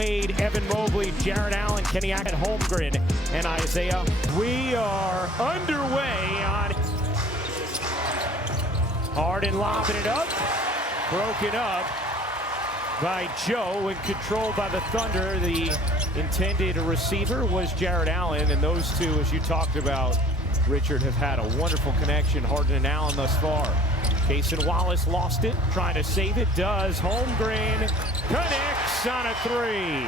Wade, Evan Mobley, Jared Allen, Kenny Ackett, Holmgren, and Isaiah. We are underway on Harden lobbing it up, broken up by Joe and controlled by the Thunder. The intended receiver was Jared Allen, and those two, as you talked about, Richard, have had a wonderful connection, Harden and Allen thus far. Cason Wallace lost it, trying to save it, does. Holmgren connects on a three.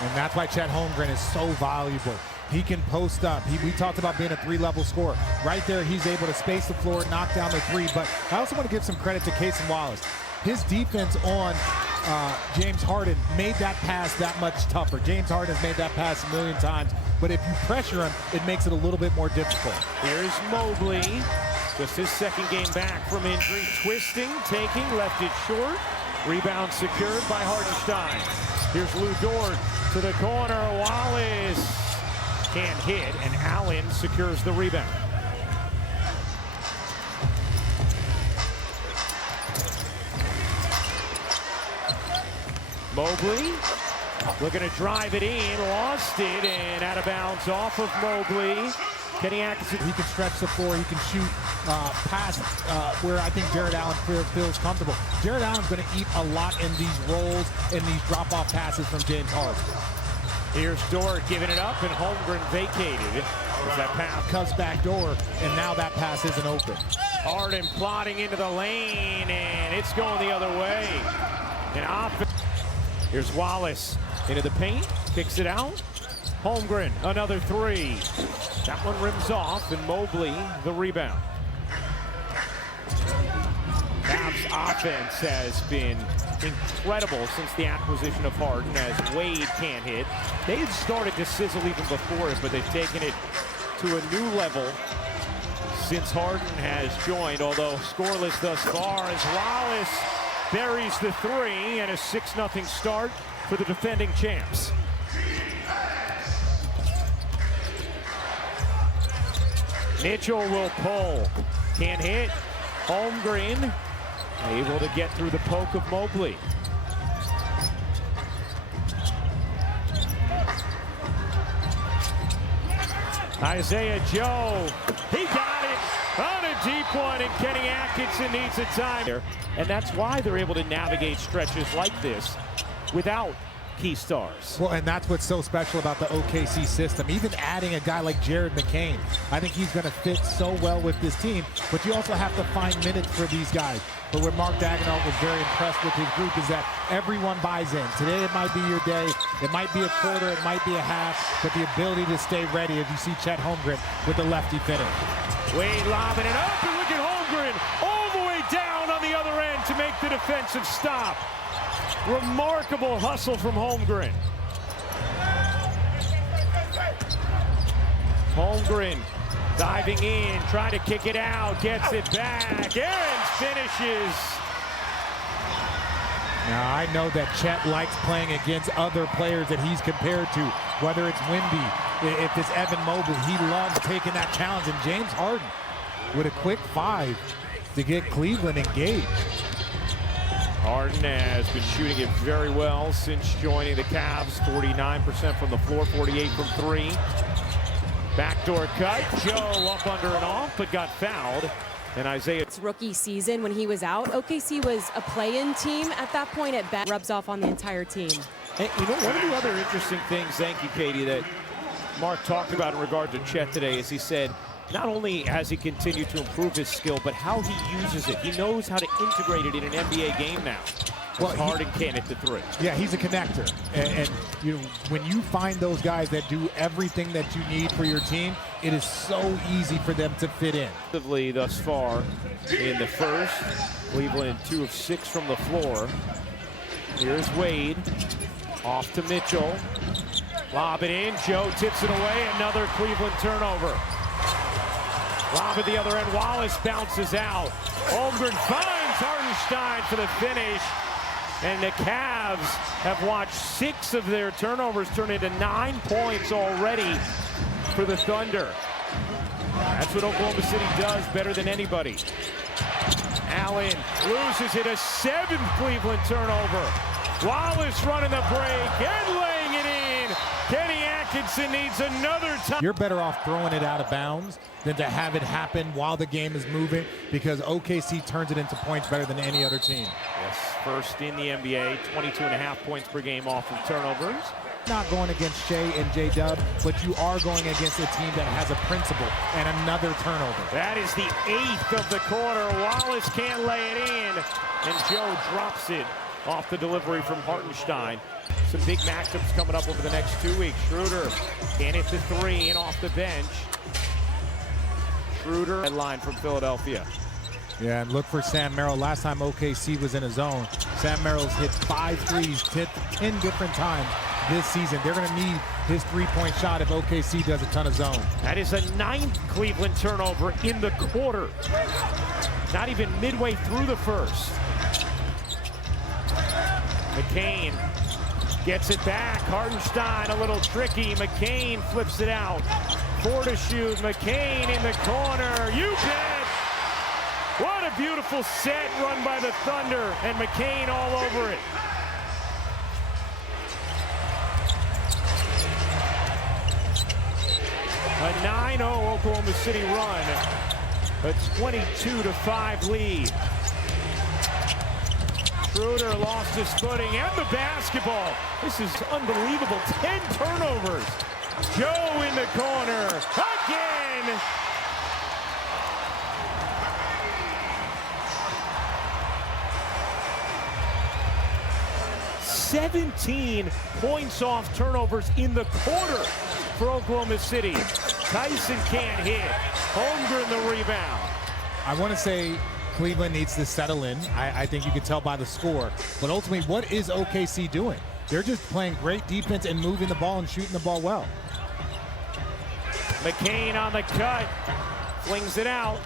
And that's why Chet Holmgren is so valuable. He can post up. We talked about being a three-level scorer. Right there, he's able to space the floor, knock down the three. But I also want to give some credit to Cason Wallace. His defense on James Harden made that pass that much tougher. James Harden has made that pass a million times, but if you pressure him, it makes it a little bit more difficult. Here's Mobley, just his second game back from injury, twisting, taking, left it short. Rebound secured by Hartenstein. Here's Lou Dort to the corner. Wallace can't hit, and Allen secures the rebound. Mobley looking to drive it in, lost it, and out of bounds off of Mobley. Kenny Ackett. He can stretch the floor, he can shoot past where I think Jared Allen feels comfortable. Jared Allen's going to eat a lot in these rolls and these drop-off passes from James Harden. Here's Dort giving it up, and Holmgren vacated. As that pass comes back door, and now that pass isn't open. Harden plotting into the lane, and it's going the other way. And offense. Here's Wallace into the paint, kicks it out. Holmgren, another three. That one rims off, and Mobley the rebound. Cavs offense has been incredible since the acquisition of Harden, as Wade can't hit. They had started to sizzle even before it, but they've taken it to a new level since Harden has joined, although scoreless thus far, as Wallace buries the three, and a 6-0 start for the defending champs. Mitchell will pull, can't hit. Holmgren able to get through the poke of Mobley. Isaiah Joe, he got it on a deep one, and Kenny Atkinson needs a time there. And that's why they're able to navigate stretches like this without key stars. Well, and that's what's so special about the OKC system. Even adding a guy like Jared McCain, I think he's going to fit so well with this team, but you also have to find minutes for these guys. But where Mark Daigneault was very impressed with his group is that everyone buys in. Today it might be your day, it might be a quarter, it might be a half, but the ability to stay ready as you see Chet Holmgren with the lefty finish. Wade lobbing it up, and look at Holmgren all the way down on the other end to make the defensive stop. Remarkable hustle from Holmgren. Holmgren diving in, trying to kick it out, gets it back, and finishes. Now, I know that Chet likes playing against other players that he's compared to, whether it's Wemby, if it's Evan Mobley. He loves taking that challenge, and James Harden with a quick 5 to get Cleveland engaged. Harden has been shooting it very well since joining the Cavs. 49% from the floor, 48 from three. Backdoor cut, Joe up under and off, but got fouled. And Isaiah. It's rookie season when he was out. OKC was a play-in team at that point. It rubs off on the entire team. And you know, one of the other interesting things, thank you, Katie, that Mark talked about in regard to Chet today is he said, not only has he continued to improve his skill, but how he uses it. He knows how to integrate it in an NBA game now. Well, Harden can't hit the three. Yeah, he's a connector. And you know, when you find those guys that do everything that you need for your team, it is so easy for them to fit in. Thus far in the first, Cleveland 2 of 6 from the floor. Here's Wade, off to Mitchell. Lob it in, Joe tips it away, another Cleveland turnover. Lob at the other end, Wallace bounces out. Holmgren finds Hartenstein for the finish. And the Cavs have watched 6 of their turnovers turn into 9 points already for the Thunder. That's what Oklahoma City does better than anybody. Allen loses it, a 7th Cleveland turnover. Wallace running the break and laying it in. Kenny Atkinson needs another time. You're better off throwing it out of bounds than to have it happen while the game is moving, because OKC turns it into points better than any other team. Yes, first in the NBA, 22.5 points per game off of turnovers. Not going against Shea and J-Dub, but you are going against a team that has a principle and another turnover. That is the 8th of the quarter. Wallace can't lay it in, and Joe drops it off the delivery from Hartenstein. Some big matchups coming up over the next 2 weeks. Schroeder can't hit the three and off the bench. Schroeder headline from Philadelphia. Yeah, and look for Sam Merrill. Last time OKC was in a zone, Sam Merrill's hit 5 threes 10 different times this season. They're going to need his three-point shot if OKC does a ton of zone. That is a 9th Cleveland turnover in the quarter. Not even midway through the first. McCain gets it back. Hartenstein a little tricky. McCain flips it out. 4 to shoot. McCain in the corner. You bet. What a beautiful set run by the Thunder, and McCain all over it. A 9-0 Oklahoma City run. A 22-5 lead. Schroeder lost his footing and the basketball. This is unbelievable. 10 turnovers. Joe in the corner again. "17 points off turnovers in the quarter for Oklahoma City." Tyson can't hit. Holmgren the rebound. I want to say Cleveland needs to settle in. I think you can tell by the score. But ultimately, what is OKC doing? They're just playing great defense and moving the ball and shooting the ball well. McCain on the cut. Flings it out.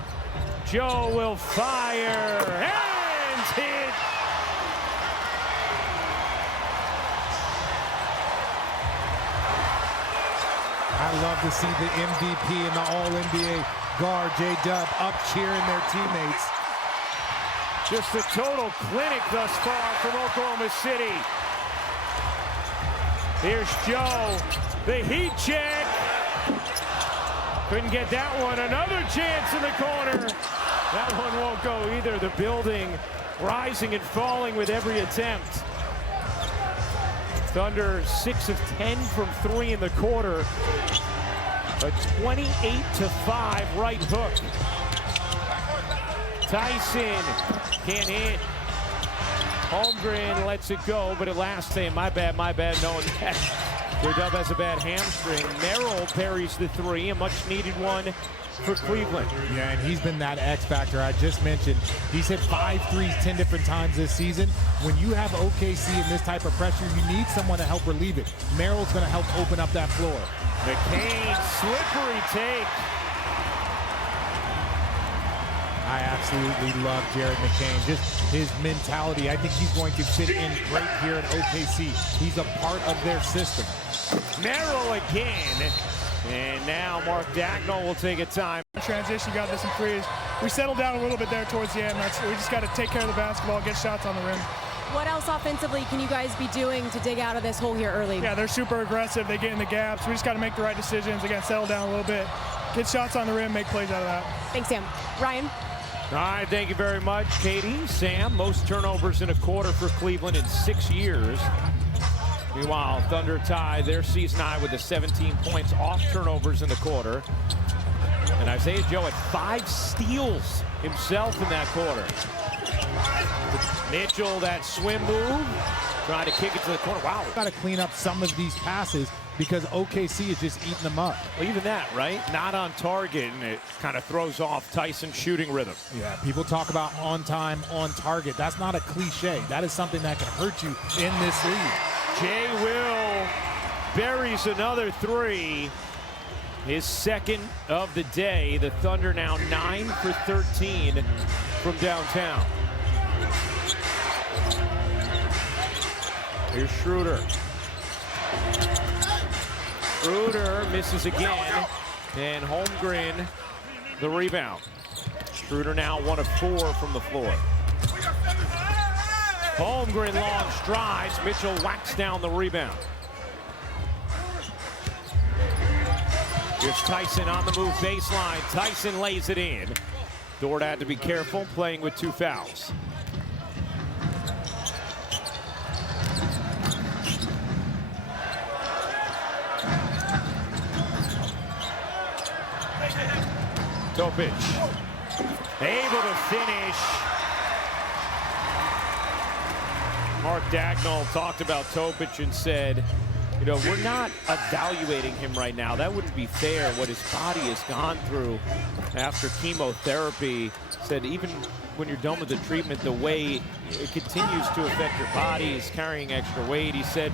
Joe will fire. And hit. I love to see the MVP and the All-NBA guard, J-Dub, up cheering their teammates. Just a total clinic thus far from Oklahoma City. Here's Joe, the heat check. Couldn't get that one. Another chance in the corner. That one won't go either. The building rising and falling with every attempt. Thunder 6 of 10 from 3 in the quarter. A 28-5 right hook. Tyson can't hit. Holmgren lets it go, but it lasts saying, my bad, knowing that J-Dub has a bad hamstring. Merrill parries the three, a much needed one for Cleveland. Yeah, and he's been that X factor I just mentioned. He's hit 5 threes 10 different times this season. When you have OKC in this type of pressure, you need someone to help relieve it. Merrill's going to help open up that floor. McCain, slippery take. I absolutely love Jared McCain. Just his mentality. I think he's going to fit in great here in OKC. He's a part of their system. Merrill again. And now Mark Dagnall will take a time. Transition, got this some threes. We settled down a little bit there towards the end. We just got to take care of the basketball, get shots on the rim. What else offensively can you guys be doing to dig out of this hole here early? Yeah, they're super aggressive. They get in the gaps. We just got to make the right decisions. Again, settle down a little bit. Get shots on the rim, make plays out of that. Thanks, Sam. Ryan? All right, thank you very much, Katie. Sam, most turnovers in a quarter for Cleveland in 6 years. Meanwhile, Thunder tie their season high with the 17 points off turnovers in the quarter. And Isaiah Joe had 5 steals himself in that quarter. Mitchell, that swim move, trying to kick it to the corner. Wow. Got to clean up some of these passes because OKC is just eating them up. Well, even that, right? Not on target, and it kind of throws off Tyson's shooting rhythm. Yeah, people talk about on time, on target. That's not a cliche. That is something that can hurt you in this league. Jay Will buries another 3. His second of the day. The Thunder now 9 for 13 from downtown. Here's Schroeder. Schroeder misses again, and Holmgren the rebound. Schroeder now 1 of 4 from the floor. Holmgren long strides. Mitchell whacks down the rebound. Here's Tyson on the move baseline. Tyson lays it in. Dort had to be careful, playing with 2 fouls. Topic able to finish. Mark Dagnall talked about Topic and said, you know, we're not evaluating him right now. That wouldn't be fair. What his body has gone through after chemotherapy. Said even when you're done with the treatment, the way it continues to affect your body, he's carrying extra weight. He said,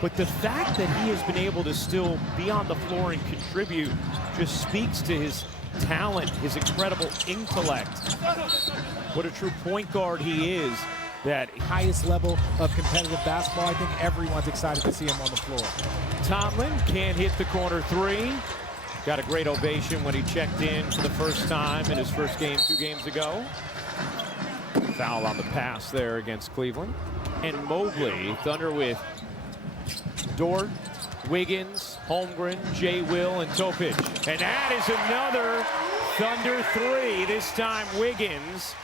but the fact that he has been able to still be on the floor and contribute just speaks to his talent, his incredible intellect. What a true point guard he is. That highest level of competitive basketball. I think everyone's excited to see him on the floor. Tomlin can't hit the corner 3. Got a great ovation when he checked in for the first time in his first game 2 games ago. Foul on the pass there against Cleveland. And Mobley, Thunder with Dort, Wiggins, Holmgren, Jay Will, and Topic. And that is another Thunder 3. This time Wiggins.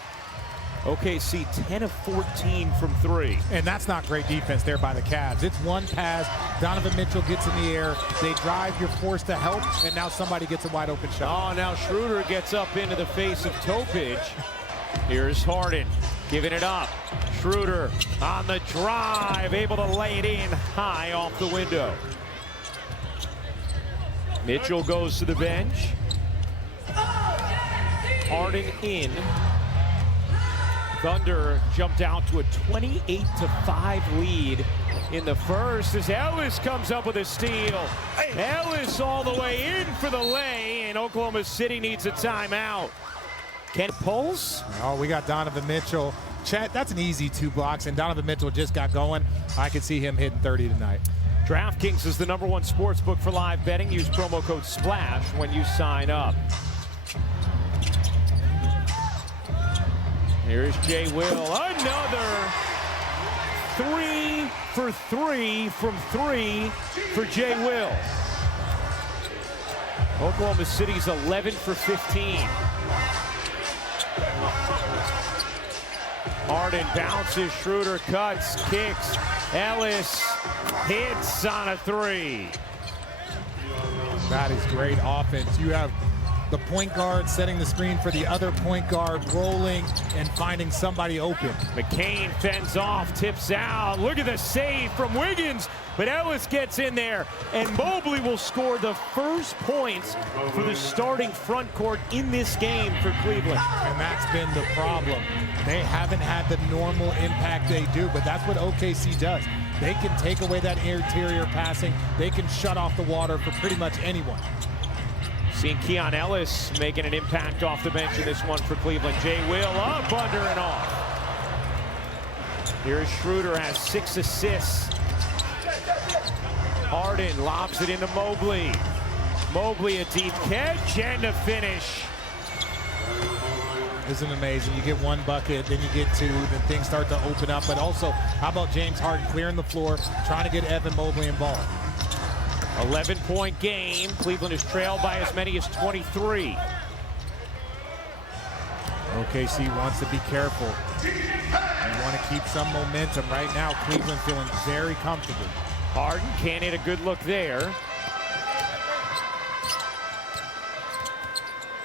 OKC 10 of 14 from 3. And that's not great defense there by the Cavs. It's one pass, Donovan Mitchell gets in the air, they drive, you're forced to help, and now somebody gets a wide open shot. Oh, now Schroeder gets up into the face of Topic. Here's Harden giving it up. Schroeder on the drive, able to lay it in high off the window. Mitchell goes to the bench. Harden in. Thunder jumped out to a 28-5 lead in the first as Ellis comes up with a steal. Ellis all the way in for the lay, and Oklahoma City needs a timeout. Can pulse? Oh, we got Donovan Mitchell. Chet, that's an easy 2 blocks, and Donovan Mitchell just got going. I could see him hitting 30 tonight. DraftKings is the #1 sports book for live betting. Use promo code SPLASH when you sign up. Here's Jay Will, another 3 for 3 from 3 for Jay Will. Oklahoma City's 11 for 15. Harden bounces, Schroeder cuts, kicks, Ellis hits on a 3. That is great offense. You have the point guard setting the screen for the other point guard, rolling and finding somebody open. McCain fends off, tips out. Look at the save from Wiggins, but Ellis gets in there, and Mobley will score the first points for the starting front court in this game for Cleveland. And that's been the problem. They haven't had the normal impact they do, but that's what OKC does. They can take away that interior passing. They can shut off the water for pretty much anyone. Seeing Keon Ellis making an impact off the bench in this one for Cleveland. Jay Will up, under, and off. Here's Schroeder, has 6 assists. Harden lobs it into Mobley. Mobley a deep catch and a finish. Isn't amazing? You get 1 bucket, then you get 2, then things start to open up. But also, how about James Harden clearing the floor, trying to get Evan Mobley involved? 11-point game. Cleveland is trailed by as many as 23. OKC wants to be careful. They want to keep some momentum. Right now, Cleveland feeling very comfortable. Harden can't hit a good look there.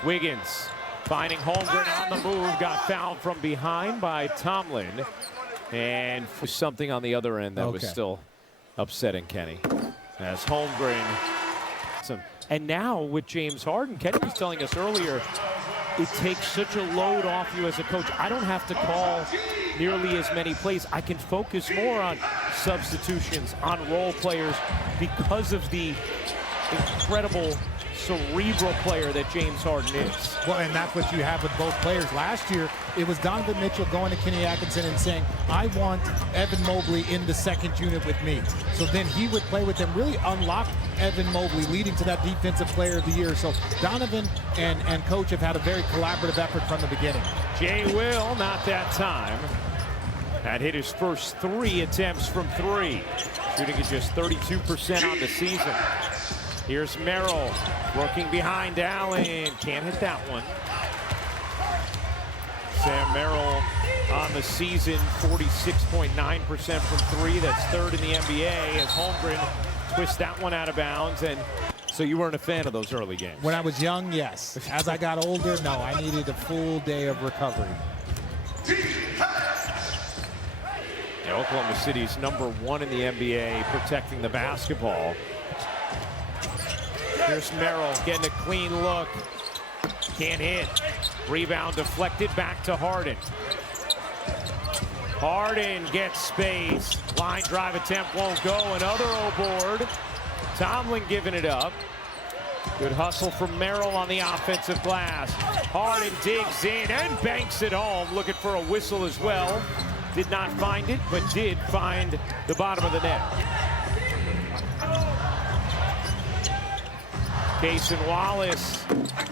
Wiggins finding Holmgren on the move. Got fouled from behind by Tomlin. And for something on the other end that was still upsetting Kenny. As Holmgren. And now with James Harden, Kenny was telling us earlier, it takes such a load off you as a coach. I don't have to call nearly as many plays. I can focus more on substitutions, on role players, because of the incredible cerebral player that James Harden is. Well, and that's what you have with both players. Last year, it was Donovan Mitchell going to Kenny Atkinson and saying, I want Evan Mobley in the second unit with me. So then he would play with them, really unlock Evan Mobley, leading to that Defensive Player of the Year. So Donovan and coach have had a very collaborative effort from the beginning. Jay Will, not that time. Had hit his first 3 attempts from 3, shooting at just 32% on the season. Here's Merrill working behind Allen. Can't hit that one. Sam Merrill on the season, 46.9% from 3. That's 3rd in the NBA as Holmgren twists that one out of bounds. And so you weren't a fan of those early games? When I was young, yes. As I got older, no. I needed a full day of recovery. Yeah, Oklahoma City's #1 in the NBA protecting the basketball. Here's Merrill getting a clean look. Can't hit. Rebound deflected back to Harden. Harden gets space. Line drive attempt won't go. Another O-board. Tomlin giving it up. Good hustle from Merrill on the offensive glass. Harden digs in and banks it home. Looking for a whistle as well. Did not find it, but did find the bottom of the net. Cason Wallace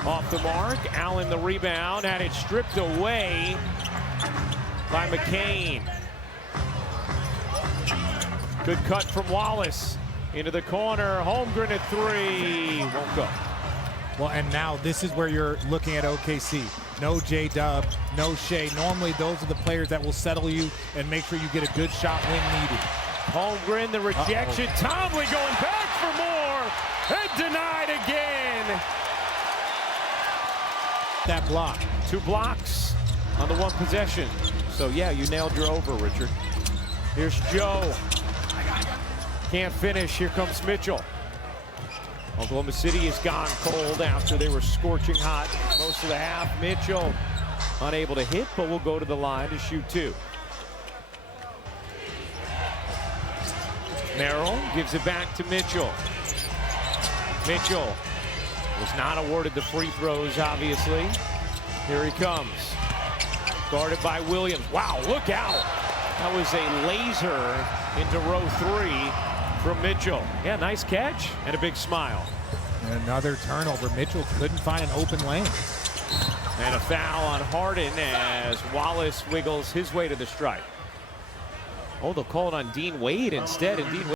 off the mark. Allen the rebound. Had it stripped away by McCain. Good cut from Wallace. Into the corner. Holmgren at 3. Won't go. Well, and now this is where you're looking at OKC. No J-Dub, no Shea. Normally, those are the players that will settle you and make sure you get a good shot when needed. Holmgren, the rejection. Tomlin going back for more. And denied again. That block. 2 blocks on the 1 possession. So, yeah, you nailed your over, Richard. Here's Joe. Can't finish. Here comes Mitchell. Oklahoma City has gone cold after they were scorching hot most of the half. Mitchell unable to hit, but will go to the line to shoot 2. Merrill gives it back to Mitchell. Mitchell was not awarded the free throws, obviously. Here he comes. Guarded by Williams. Wow, look out. That was a laser into row 3 from Mitchell. Yeah, nice catch and a big smile. And another turnover. Mitchell couldn't find an open lane. And a foul on Harden as Wallace wiggles his way to the stripe. Oh, they'll call it on Dean Wade instead, and Dean Wade